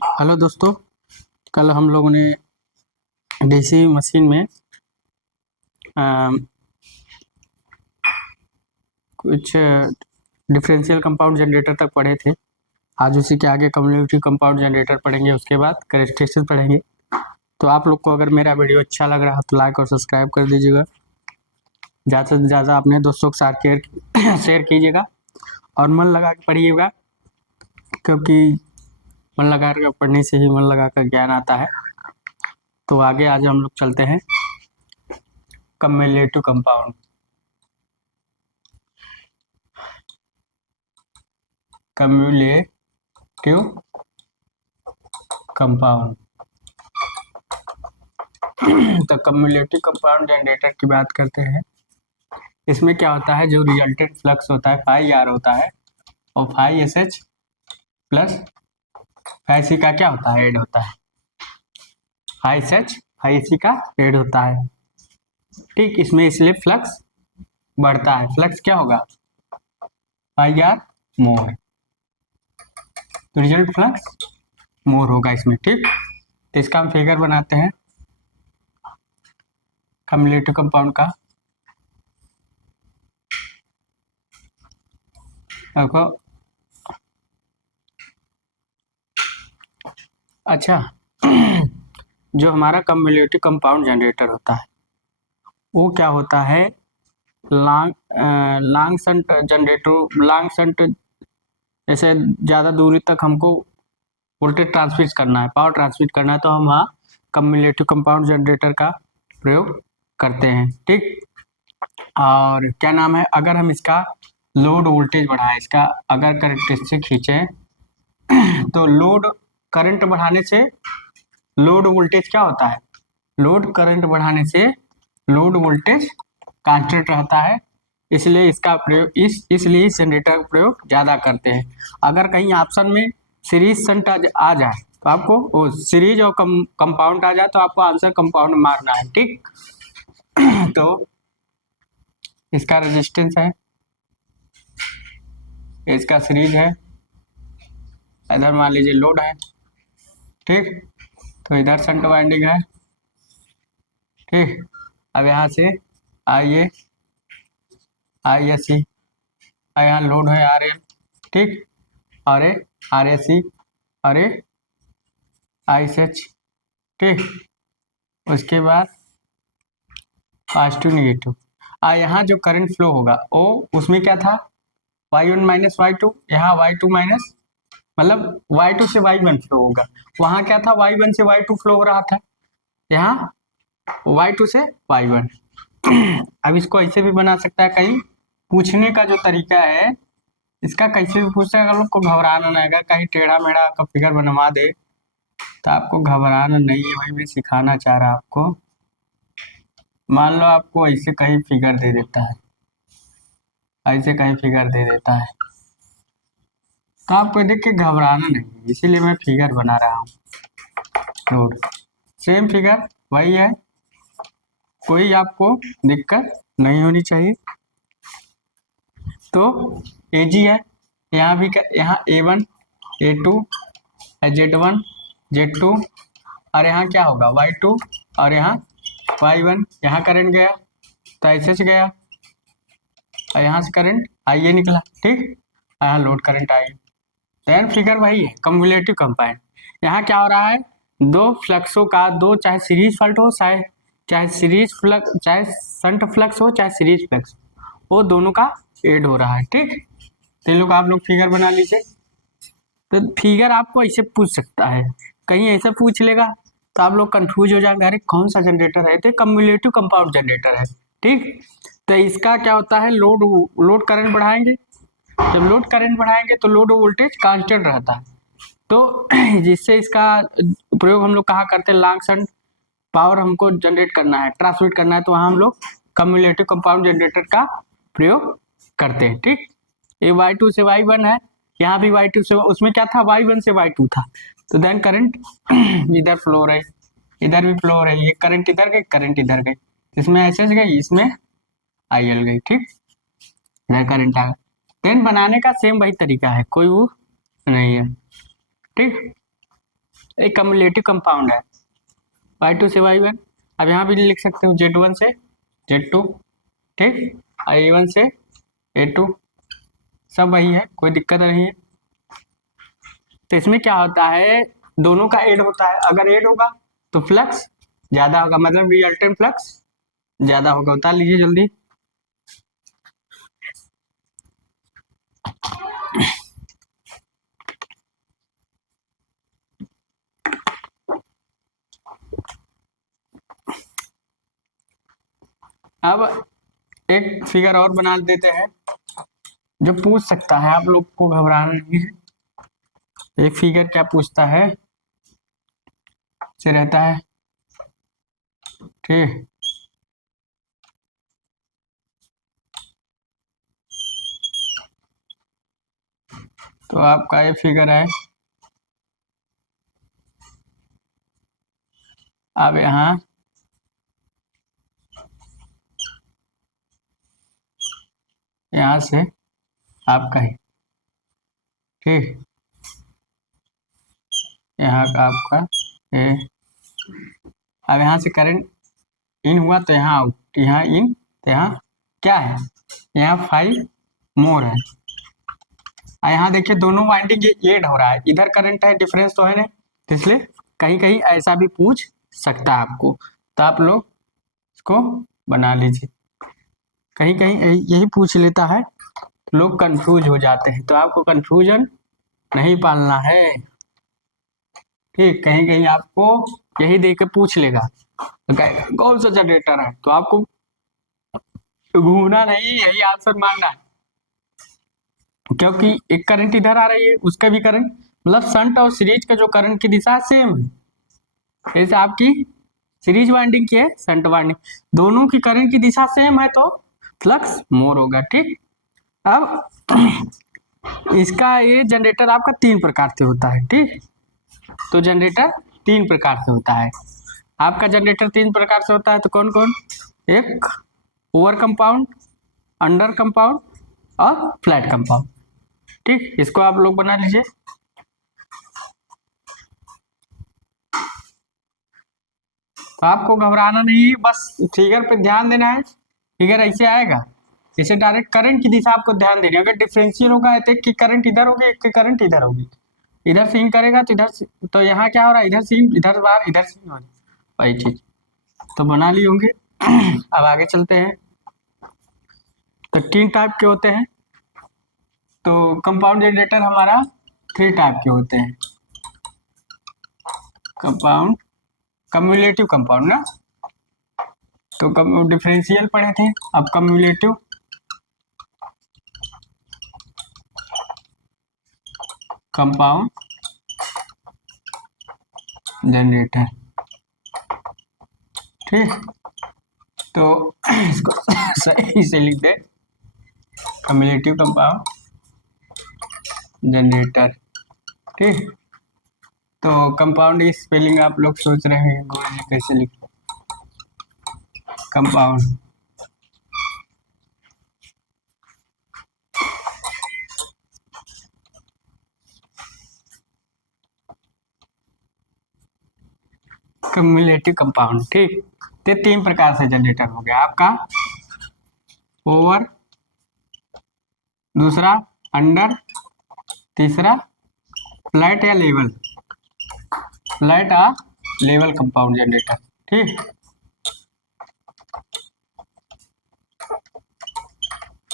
Hello दोस्तों, कल हम लोगों ने डीसी मशीन में कुछ डिफरेंशियल कंपाउंड जनरेटर तक पढ़े थे। आज उसी के आगे कम्युनिटी कंपाउंड जनरेटर पढ़ेंगे, उसके बाद कैरेक्टरिस्टिक्स पढ़ेंगे। तो आप लोग को अगर मेरा वीडियो अच्छा लग रहा है तो लाइक और सब्सक्राइब कर दीजिएगा। ज़्यादा से ज़्यादा अपने दोस्तों के साथ शेयर कीजिएगा और मन लगा के पढ़िएगा, क्योंकि मन लगा कर पढ़ने से ही मन लगा कर ज्ञान आता है। तो आगे आज हम लोग चलते हैं कम्युलेटिव कंपाउंड। कम्युलेटिव कंपाउंड तो कम्युलेटिव कंपाउंड जनरेटर की बात करते हैं। इसमें क्या होता है, जो रिजल्टेंट फ्लक्स होता है फाई आर होता है और phi S H plus phi C का क्या होता है, ऐड होता है। Phi S H phi C का ऐड होता है, ठीक। इसमें इसलिए फ्लक्स बढ़ता है। फ्लक्स क्या होगा, फाई आर मोर, तो रिजल्ट फ्लक्स मोर होगा इसमें, ठीक। तो इसका हम फिगर बनाते हैं कम्युलेटिव कंपाउंड का। देखो, अच्छा जो हमारा कम्युलेटिव कंपाउंड जनरेटर होता है वो क्या होता है, long shunt generator. Long shunt जैसे ज़्यादा दूरी तक हमको वोल्टेज ट्रांसमिट करना है, पावर ट्रांसमिट करना है, तो हम वहाँ कम्युलेटिव कंपाउंड जनरेटर का प्रयोग करते हैं, ठीक। और क्या नाम है, अगर हम इसका लोड वोल्टेज बढ़ाएं, इसका अगर कैरेक्टरिस्टिक खींचें तो लोड करंट बढ़ाने से लोड वोल्टेज क्या होता है, लोड करंट बढ़ाने से लोड वोल्टेज कांस्टेंट रहता है। इसलिए इसका प्रयोग इसलिए इस जनरेटर का प्रयोग ज़्यादा करते हैं। अगर कहीं ऑप्शन में सीरीज शंट आ जाए तो आपको वो सीरीज और कंपाउंड आ जाए तो आपको आंसर कंपाउंड मारना है, ठीक। तो इसका रेजिस्टेंस है, इसका सीरीज है, इधर मान लीजिए लोड है, ठीक। तो इधर शंट वाइंडिंग है, ठीक। अब यहाँ से आइए आई एस सी, यहाँ लोड है आर एल, ठीक, और ए आर ए सी और ए आई एस एच, ठीक। उसके बाद पॉजिटिव निगेटिव। यहाँ जो करंट फ्लो होगा वो उसमें क्या था, y1 माइनस वाई टू, यहाँ y2 माइनस मतलब y2 से y1 फ्लो होगा। वहाँ क्या था, y1 से y2 फ्लो हो रहा था, यहाँ y2 से y1। अब इसको ऐसे भी बना सकता है, कहीं पूछने का जो तरीका है इसका कैसे भी पूछ सकते हैं। अगर लोग को घबराना नहीं, अगर कहीं टेढ़ा मेढ़ा का फिगर बनवा दे तो आपको घबराना नहीं है, वही मैं सिखाना चाह रहा आपको। मान लो आपको ऐसे कहीं फिगर दे देता है, ऐसे कहीं फिगर दे देता है, तो आपको देख के घबराना नहीं, इसीलिए मैं फिगर बना रहा हूँ। रोड सेम फिगर वही है, कोई आपको दिक्कत नहीं होनी चाहिए। तो एजी है, यहाँ भी यहाँ A1 A2 Z1 Z2 और यहाँ क्या होगा Y2 और यहाँ Y1। यहाँ करंट गया तो ऐसे से गया और यहाँ से करंट आइए निकला, ठीक। यहाँ लोड करंट आई। देन फिगर वही है कम्युलेटिव कंपाउंड। यहाँ क्या हो रहा है, दो फ्लक्सों का, दो चाहे सीरीज फॉल्ट हो, चाहे सीरीज फ्लक्स, चाहे शंट फ्लक्स हो, चाहे सीरीज फ्लक्स, वो दोनों का ऐड हो रहा है, ठीक। तो लोग आप लोग फिगर बना लीजिए। तो फिगर आपको ऐसे पूछ सकता है, कहीं ऐसा पूछ लेगा तो आप लोग कंफ्यूज हो जाएंगे, अरे कौन सा जनरेटर है, तो कम्युलेटिव कंपाउंड जनरेटर है, ठीक। तो इसका क्या होता है, लोड करंट बढ़ाएंगे, जब लोड करंट बढ़ाएंगे तो लोड वोल्टेज कांस्टेंट रहता है। तो जिससे इसका प्रयोग हम लोग कहाँ करते हैं, लॉन्ग शंट पावर हमको जनरेट करना है, ट्रांसमिट करना है, तो वहाँ हम लोग कम्युलेटिव कंपाउंड जनरेटर का प्रयोग करते हैं, ठीक। ये y2 से y1 है, यहाँ भी y2 से, उसमें क्या था y1 से y2 था, तो देन करंट इधर फ्लो रही, इधर भी फ्लो रही, ये करंट इधर गई, करंट इधर गई, इसमें एस एच गई, इसमें आई एल गई, ठीक। इधर करंट आ गया। देन बनाने का सेम वही तरीका है, कोई वो नहीं है, ठीक। एक कम्युलेटिव कंपाउंड है y2 से y1। अब यहाँ भी लिख सकते हो z1 से z2, ठीक, a1 से a2, सब वही है, कोई दिक्कत नहीं है। तो इसमें क्या होता है, दोनों का ऐड होता है, अगर ऐड होगा तो फ्लक्स ज्यादा होगा, मतलब रिजल्टेंट फ्लक्स ज्यादा होगा। उतार लीजिए जल्दी। अब एक फिगर और बना देते हैं जो पूछ सकता है, आप लोग को घबराना नहीं है। एक फिगर क्या पूछता है से रहता है, ठीक। तो आपका ये फिगर है, अब यहाँ से आपका है, ठीक, यहाँ का आपका ये। अब यहाँ से करंट इन हुआ तो यहाँ आउट, यहाँ इन तो यहाँ क्या है, यहाँ 5 मोर है। यहाँ देखिए दोनों वाइंडिंग ये ऐड हो रहा है, इधर करंट है, डिफरेंस तो है नहीं, तो इसलिए कहीं कहीं ऐसा भी पूछ सकता है आपको, तो आप लोग इसको बना लीजिए। कहीं कहीं यही पूछ लेता है, लोग कंफ्यूज हो जाते हैं, तो आपको कंफ्यूजन नहीं पालना है, ठीक। कहीं कहीं आपको यही देख के पूछ लेगा कौन सा जनरेटर है, तो आपको घूमना नहीं, यही आंसर मानना है, क्योंकि एक करंट इधर आ रही है, उसका भी करंट, मतलब शंट और सीरीज का जो करंट की दिशा सेम है। जैसे आपकी सीरीज वाइंडिंग की है, शंट वाइंडिंग, दोनों की करंट की दिशा सेम है तो फ्लक्स मोर होगा, ठीक। अब इसका ये जनरेटर आपका 3 प्रकार से होता है, ठीक। तो जनरेटर 3 प्रकार से होता है आपका, जनरेटर 3 प्रकार से होता है, तो कौन कौन, एक ओवर कंपाउंड, अंडर कंपाउंड और फ्लैट कंपाउंड, ठीक। इसको आप लोग बना लीजिए। तो आपको घबराना नहीं, बस फिगर पे ध्यान देना है, फिगर ऐसे आएगा, इसे डायरेक्ट करंट की दिशा आपको ध्यान देनी है। अगर डिफरेंशियल होगा तो एक की करंट इधर होगी, एक की करंट इधर होगी, इधर से इन करेगा तो इधर से, तो यहाँ क्या हो रहा है, इधर से इन, इधर बाहर, इधर से इन, वही चीज तो बना लिए होंगे। अब आगे चलते हैं। तो 3 टाइप के होते हैं, तो कंपाउंड जनरेटर हमारा 3 टाइप के होते हैं। कंपाउंड, कम्युलेटिव कंपाउंड ना, तो डिफरेंशियल पढ़े थे, अब कम्युलेटिव, कंपाउंड जनरेटर, ठीक। तो इसको सही से लिख दे, कम्युलेटिव कंपाउंड जनरेटर, ठीक। तो कंपाउंड की स्पेलिंग आप लोग सोच रहे हैं गोल जी कैसे लिख, कंपाउंड, कम्युलेटिव कंपाउंड, ठीक। तो 3 प्रकार से जनरेटर हो गया आपका, ओवर, दूसरा अंडर, तीसरा फ्लैट या लेवल, फ्लैट या लेवल कंपाउंड जनरेटर, ठीक,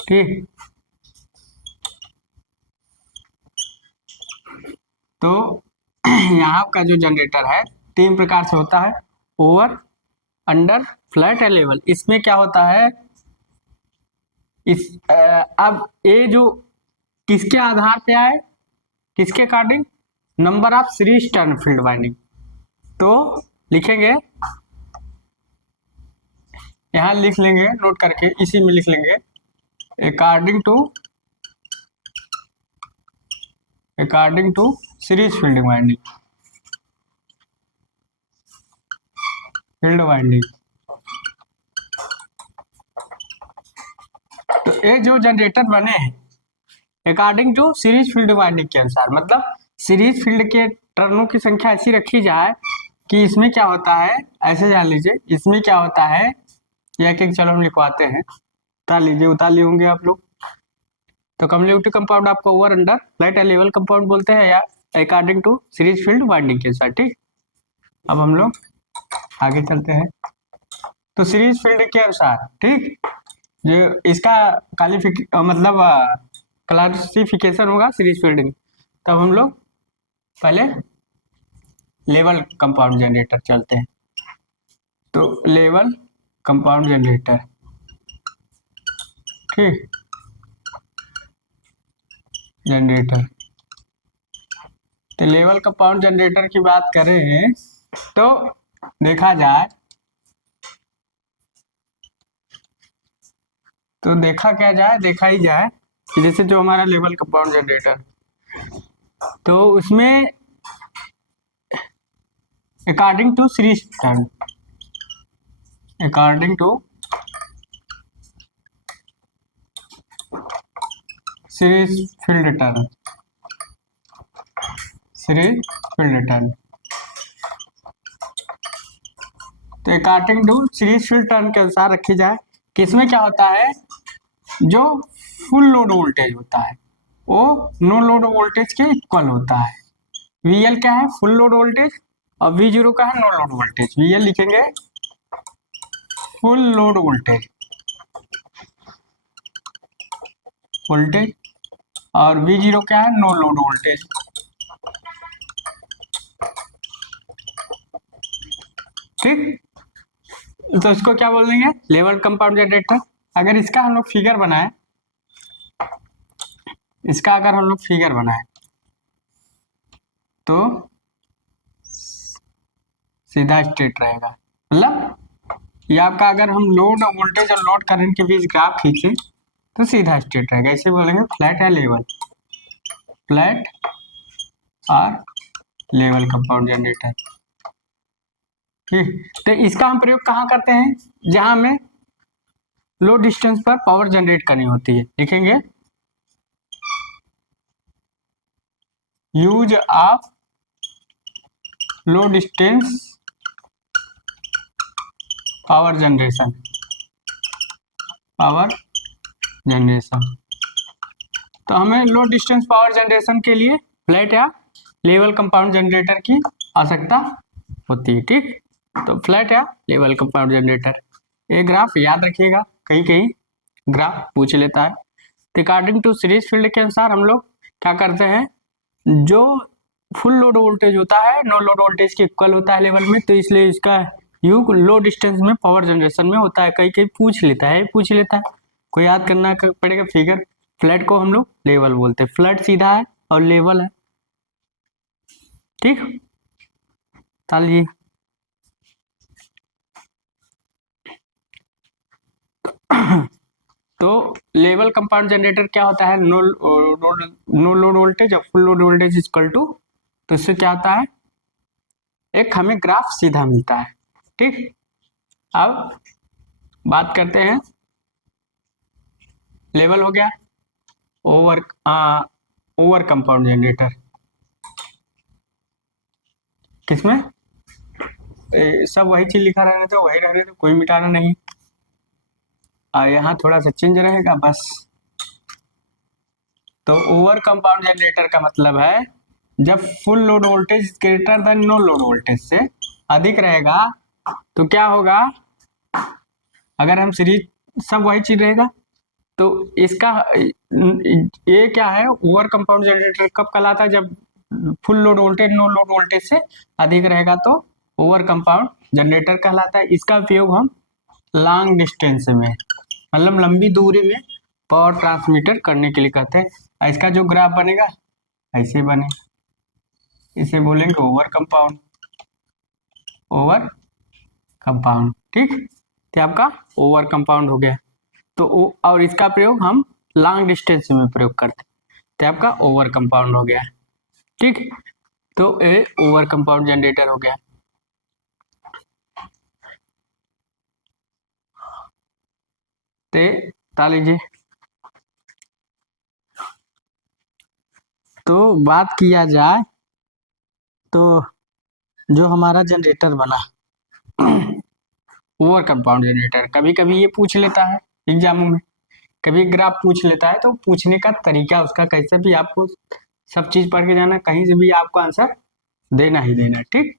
ठीक। तो यहाँ का जो जनरेटर है 3 प्रकार से होता है, ओवर, अंडर, फ्लैट या लेवल। इसमें क्या होता है, अब ये जो किसके आधार पे आए, किसके according, number of series turn field winding. तो लिखेंगे, यहाँ लिख लेंगे नोट करके, इसी में लिख लेंगे according to series field winding, तो ये जो जनरेटर बने हैं according to series field winding के अनुसार, मतलब सीरीज फील्ड के टर्नों की संख्या ऐसी रखी जाए कि इसमें क्या होता है, ऐसे जान लीजिए इसमें क्या होता है, एक एक चलो हम लिखवाते हैं, उतार लीजिए, उतार लिए होंगे आप लोग। तो कम्युलेटिव कंपाउंड आपको ओवर अंडर फ्लैट या लेवल कंपाउंड बोलते हैं, या according to series field winding के साथ। ठीक, अब हम लोग आगे चलते हैं। तो सीरीज फील्ड के अनुसार, ठीक, जो इसका मतलब क्लासिफिकेशन होगा सीरीज फील्ड में। तब हम लोग पहले लेवल कंपाउंड जनरेटर चलते हैं। तो लेवल कंपाउंड जनरेटर, ठीक, जनरेटर। तो लेवल कंपाउंड जनरेटर की बात करें तो देखा जाए तो देखा ही जाए कि जैसे जो हमारा लेवल कंपाउंड जनरेटर, तो उसमें according to series turn, according to series field turn, series field turn. तो according to series field turn के अनुसार रखी जाए कि इसमें क्या होता है, जो फुल लोड वोल्टेज होता है वो नो लोड वोल्टेज के इक्वल होता है। VL क्या है, फुल लोड वोल्टेज, और V0 का है नो लोड वोल्टेज। VL लिखेंगे फुल लोड वोल्टेज, और V0 क्या है, नो लोड वोल्टेज। ठीक, तो इसको क्या बोल देंगे, लेवल कंपाउंड जनरेटर। अगर इसका हम लोग फिगर बनाए, इसका अगर हम लोग फिगर बनाए तो सीधा स्ट्रेट रहेगा, मतलब ये आपका, अगर हम लोड वोल्टेज और लोड करंट के बीच ग्राफ खींचे तो सीधा स्ट्रेट रहेगा। इसे बोलेंगे फ्लैट या लेवल, फ्लैट और लेवल कंपाउंड जनरेटर। ठीक, तो इसका हम प्रयोग कहाँ करते हैं, जहां हमें लो डिस्टेंस पर पावर जनरेट करनी होती है। लिखेंगे use of low distance power generation, power generation. तो हमें लो डिस्टेंस पावर जनरेशन के लिए फ्लैट या लेवल कंपाउंड जनरेटर की आवश्यकता होती है। ठीक, तो फ्लैट या लेवल कंपाउंड जनरेटर, ये ग्राफ याद रखिएगा, कहीं कहीं ग्राफ पूछ लेता है। अकॉर्डिंग टू सीरीज फील्ड के अनुसार हम लोग क्या करते हैं, जो फुल लोड वोल्टेज होता है नो लोड वोल्टेज के इक्वल होता है लेवल में, तो इसलिए इसका यूज लो डिस्टेंस में पावर जनरेशन में होता है। कहीं कहीं पूछ लेता है, कोई याद करना पड़ेगा फिगर। फ्लैट को हम लोग लेवल बोलते हैं, फ्लैट सीधा है और लेवल है। ठीक, चलिए तो लेवल कंपाउंड जनरेटर क्या होता है, नो लोड वोल्टेज और full load voltage equal to, तो इससे क्या होता है, एक हमें ग्राफ सीधा मिलता है। ठीक, अब बात करते हैं, लेवल हो गया, ओवर ओवर कंपाउंड जनरेटर किसमें, सब वही चीज लिखा रहने तो वही रहने तो, कोई मिटाना नहीं, यहाँ थोड़ा सा चेंज रहेगा बस। तो ओवर कंपाउंड जनरेटर का मतलब है जब full load voltage greater than no load voltage से अधिक रहेगा तो क्या होगा, अगर हम सीरीज, सब वही चीज रहेगा, तो इसका ये क्या है, ओवर कंपाउंड जनरेटर कब कहलाता है, जब full load voltage no load voltage से अधिक रहेगा तो ओवर कंपाउंड जनरेटर कहलाता है। इसका उपयोग हम लॉन्ग डिस्टेंस में, मतलब लंबी दूरी में पावर ट्रांसमीटर करने के लिए कहते हैं। इसका जो ग्राफ बनेगा ऐसे बने, इसे बोलेंगे ओवर कंपाउंड, ओवर कंपाउंड। ठीक, तो आपका ओवर कंपाउंड हो गया। तो और इसका प्रयोग हम लॉन्ग डिस्टेंस में प्रयोग करते हैं, तो आपका ओवर कंपाउंड हो गया। ठीक, तो ये ओवर कंपाउंड जनरेटर हो गया। तो लीजिए, तो बात किया जाए तो जो हमारा जनरेटर बना ओवर कंपाउंड जनरेटर, कभी कभी ये पूछ लेता है एग्जामों में, कभी ग्राफ पूछ लेता है, तो पूछने का तरीका उसका कैसे भी आपको सब चीज पढ़ के जाना, कहीं से भी आपको आंसर देना ही देना, ठीक।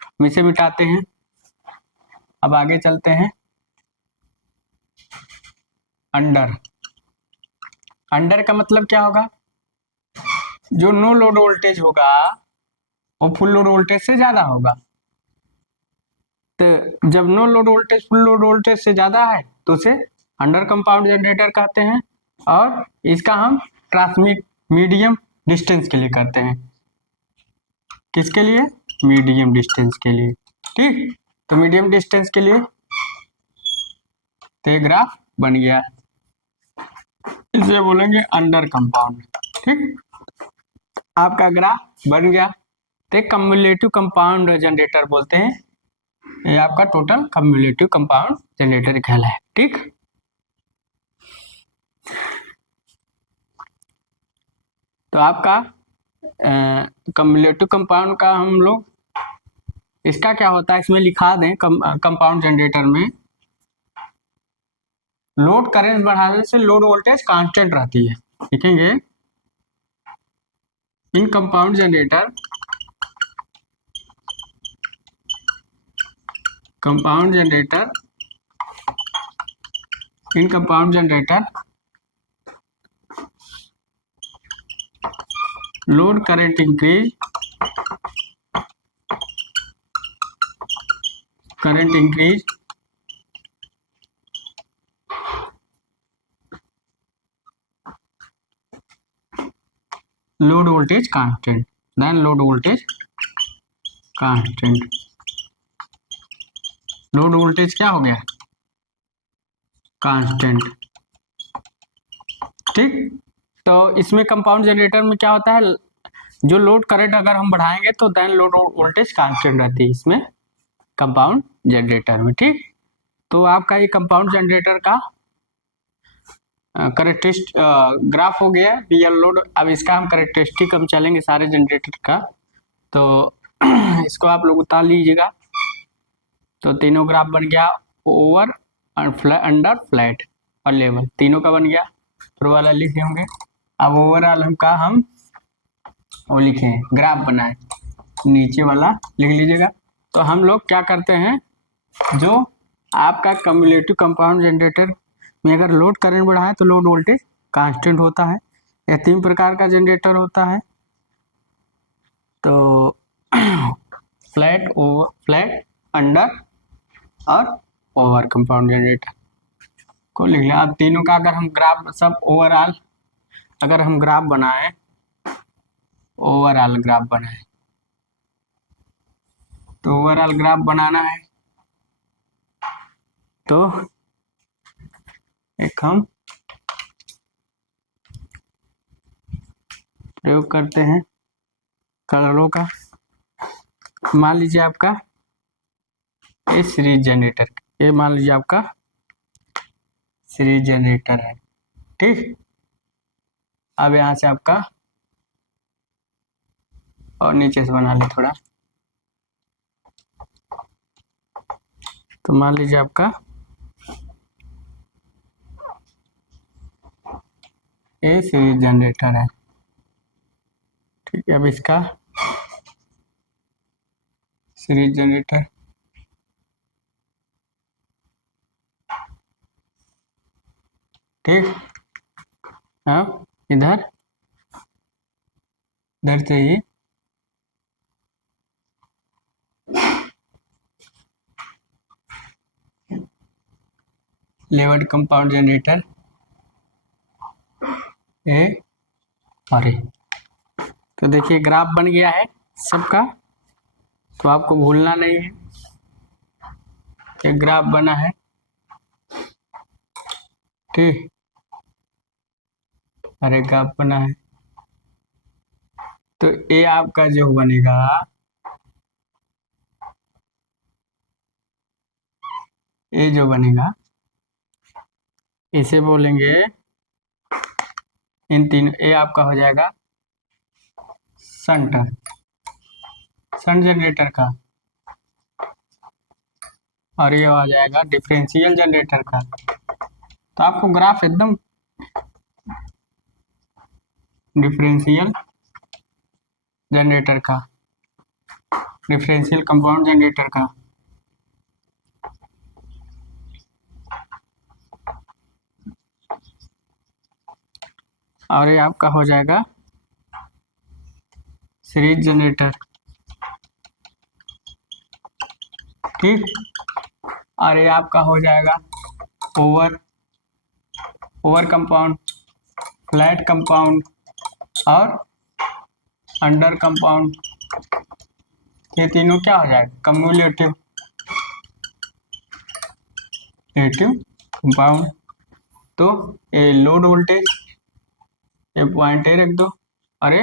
हम इसे मिटाते हैं, अब आगे चलते हैं। अंडर, अंडर का मतलब क्या होगा, जो नो लोड वोल्टेज होगा वो फुल लोड वोल्टेज से ज्यादा होगा। तो जब no load voltage full load voltage से ज्यादा है तो उसे अंडर कंपाउंड जनरेटर कहते हैं, और इसका हम ट्रांसमिट मीडियम डिस्टेंस के लिए करते हैं। किसके लिए, मीडियम डिस्टेंस के लिए, ठीक। तो मीडियम डिस्टेंस के लिए तो ये ग्राफ बन गया, इसे बोलेंगे अंडर कंपाउंड, ठीक। आपका ग्राफ बन गया, तो कम्युलेटिव कंपाउंड जनरेटर बोलते हैं, ये आपका टोटल कम्युलेटिव कंपाउंड जनरेटर कहलाए, ठीक। तो आपका कम्युलेटिव कंपाउंड का हम लोग, इसका क्या होता है इसमें लिखा दें, कंपाउंड जनरेटर में लोड करंट बढ़ाने से लोड वोल्टेज कांस्टेंट रहती है, लिखेंगे in compound generator, compound generator, in compound generator load current increase, current increase load voltage constant, then load voltage constant, load voltage क्या हो गया, कांस्टेंट, ठीक। तो इसमें कंपाउंड जनरेटर में क्या होता है, जो लोड करंट अगर हम बढ़ाएंगे तो देन लोड वोल्टेज कांस्टेंट रहती है इसमें कंपाउंड जनरेटर में, ठीक। तो आपका ये कंपाउंड जनरेटर का करेक्टरिस्ट ग्राफ हो गया रियल लोड। अब इसका हम करेक्टरिस्टिक हम चलेंगे सारे जनरेटर का, तो इसको आप लोग उतार लीजिएगा। तो तीनों ग्राफ बन गया, ओवर अंडर फ्लैट और लेवल, तीनों का बन गया, फिर वाला लिखे होंगे। अब ओवरऑल हम वो लिखे ग्राफ बनाए, नीचे वाला लिख लीजिएगा। तो हम लोग क्या करते हैं, जो आपका कम्युलेटिव कंपाउंड जनरेटर में अगर लोड करंट बढ़ा है तो लोड वोल्टेज कांस्टेंट होता है। यह 3 प्रकार का जनरेटर होता है, तो फ्लैट, ओवर, फ्लैट, अंडर और ओवर कंपाउंड जनरेटर को लिख लिया। अब तीनों का अगर हम ग्राफ सब ओवरऑल अगर हम ग्राफ बनाए, ओवरऑल ग्राफ बनाए, तो ओवरऑल ग्राफ बनाना है तो एक हम प्रयोग करते हैं कलरों का। मान लीजिए आपका ये सीरीज जनरेटर, ये मान लीजिए आपका सीरीज जनरेटर है, ठीक। अब यहाँ से आपका और नीचे से बना ले थोड़ा, तो मान लीजिए आपका ये सीरीज जनरेटर है, ठीक है। अब इसका सीरीज जनरेटर, ठीक। अब इधर से ही लेवल कंपाउंड जनरेटर ए और ए, तो देखिए ग्राफ बन गया है सबका, तो आपको भूलना नहीं है, एक ग्राफ बना है, ठीक। और एक ग्राफ बना है, तो ये आपका जो बनेगा, ये जो बनेगा इसे बोलेंगे इन तीन, ये आपका हो जाएगा शंट, शंट जनरेटर का, और ये आ जाएगा डिफरेंशियल जनरेटर का। तो आपको ग्राफ एकदम डिफरेंशियल जनरेटर का, डिफरेंशियल कंपाउंड जनरेटर का, और ये आपका हो जाएगा सीरीज जनरेटर, ठीक। और ये आपका हो जाएगा ओवर कंपाउंड, फ्लैट कंपाउंड और अंडर कंपाउंड। ये तीनों क्या हो जाएगा? Cumulative compound. तो ये लोड वोल्टेज, ये पॉइंट ए रख दो, और ये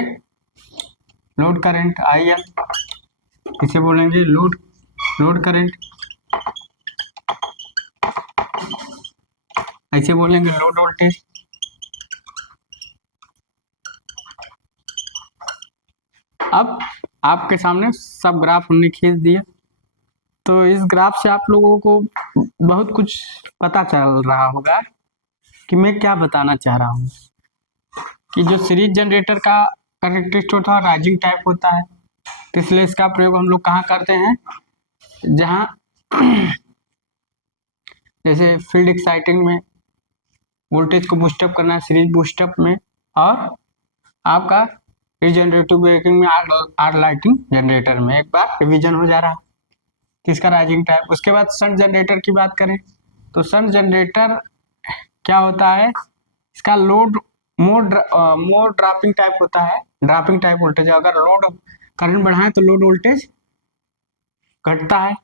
लोड करंट IL, इसे बोलेंगे लोड करंट, ऐसे बोलेंगे लोड वोल्टेज। अब आपके सामने सब ग्राफ हमने खींच दिया, तो इस ग्राफ से आप लोगों को बहुत कुछ पता चल रहा होगा कि मैं क्या बताना चाह रहा हूँ। कि जो सीरीज जनरेटर का कैरेक्टरिस्टिक होता है राइजिंग टाइप होता है, तो इसलिए इसका प्रयोग हम लोग कहाँ करते हैं? जहाँ जैसे फील्ड एक्साइटिंग में वोल्टेज को बूस्टअप करना है, सीरीज बूस्टअप में, और आपका रिजनरेटिव ब्रेकिंग में, आर लाइटिंग जनरेटर में। एक बार रिवीजन हो जा रहा है किसका? Rising type. उसके बाद शंट जनरेटर की बात करें तो शंट जनरेटर क्या होता है? इसका लोड मोर ड्रॉपिंग टाइप होता है, ड्रॉपिंग टाइप वोल्टेज। अगर लोड करंट बढ़ाएं तो लोड वोल्टेज घटता है,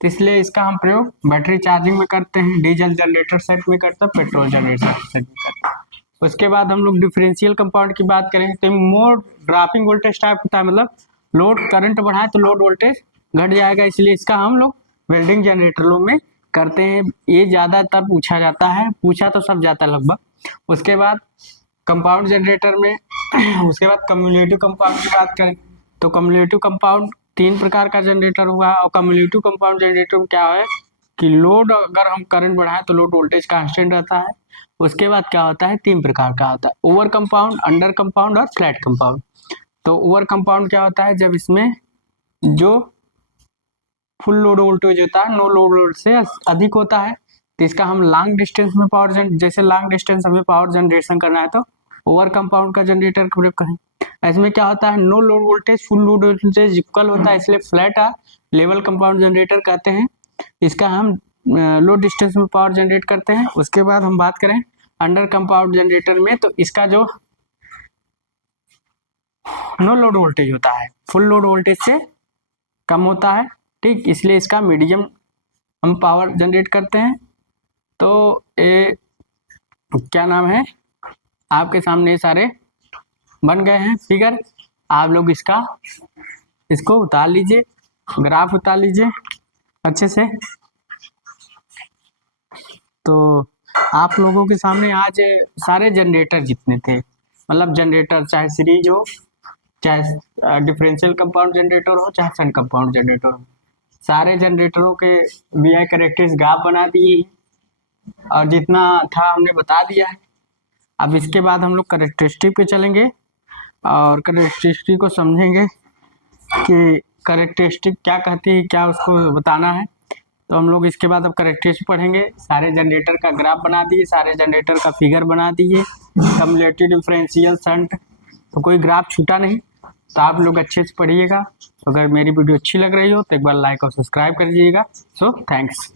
तो इसलिए इसका हम प्रयोग बैटरी चार्जिंग में करते हैं, डीजल जनरेटर सेट में करते हैं, पेट्रोल जनरेटर सेट में करते हैं। उसके बाद हम लोग डिफरेंशियल कंपाउंड की बात करें तो मोर ड्रॉपिंग वोल्टेज टाइप होता है, मतलब लोड करंट बढ़ाए तो लोड वोल्टेज घट जाएगा, इसलिए इसका हम लोग वेल्डिंग जनरेटरों में करते हैं। ये ज़्यादातर पूछा जाता है, पूछा तो सब जाता है लगभग। उसके बाद कंपाउंड जनरेटर में उसके बाद कम्युलेटिव कंपाउंड की बात करें तो कम्युलेटिव कंपाउंड 3 प्रकार का जनरेटर हुआ। और कम्युलेटिव कंपाउंड जनरेटर में क्या है कि लोड अगर हम करंट बढ़ाएं तो लोड वोल्टेज कांस्टेंट रहता है। उसके बाद क्या होता है? 3 प्रकार का होता है, ओवर कंपाउंड, अंडर कंपाउंड और फ्लैट कंपाउंड। तो ओवर कंपाउंड क्या होता है? जब इसमें जो फुल लोड वोल्टेज होता है नो लोड वोल्टेज से अधिक होता है, तो इसका हम लॉन्ग डिस्टेंस में जैसे लॉन्ग डिस्टेंस हमें पावर जनरेशन करना है तो ओवर कंपाउंड का जनरेटर का प्रयोग करें। इसमें क्या होता है? No load voltage full load voltage equal होता है, इसलिए फ्लैट लेवल कंपाउंड जनरेटर कहते हैं। इसका हम लो डिस्टेंस में पावर जनरेट करते हैं। उसके बाद हम बात करें अंडर कंपाउंड जनरेटर में, तो इसका जो नो लोड वोल्टेज होता है फुल लोड वोल्टेज से कम होता है, ठीक, इसलिए इसका मीडियम हम पावर जनरेट करते हैं। तो ये क्या नाम है, आपके सामने सारे बन गए हैं फिगर। आप लोग इसको उतार लीजिए, ग्राफ उतार लीजिए अच्छे से। तो आप लोगों के सामने आज सारे जनरेटर जितने थे, मतलब जनरेटर चाहे सीरीज हो, चाहे डिफरेंशियल कंपाउंड जनरेटर हो, चाहे शंट कंपाउंड जनरेटर हो, सारे जनरेटरों के VI कैरेक्टरिस्टिक्स ग्राफ बना दिए और जितना था हमने बता दिया है। अब इसके बाद हम लोग कैरेक्टरिस्टिक पे चलेंगे और कैरेक्टरिस्टिक को समझेंगे कि कैरेक्टरिस्टिक क्या कहती है, क्या उसको बताना है। तो हम लोग इसके बाद अब कैरेक्टरिस्टिक पढ़ेंगे। सारे जनरेटर का ग्राफ बना दिए, सारे जनरेटर का फिगर बना दिए, कम्युलेटिव, डिफरेंशियल, शंट, तो कोई ग्राफ छूटा नहीं। तो आप लोग अच्छे से पढ़िएगा। तो अगर मेरी वीडियो अच्छी लग रही हो तो एक बार लाइक और सब्सक्राइब कर दीजिएगा। So thanks.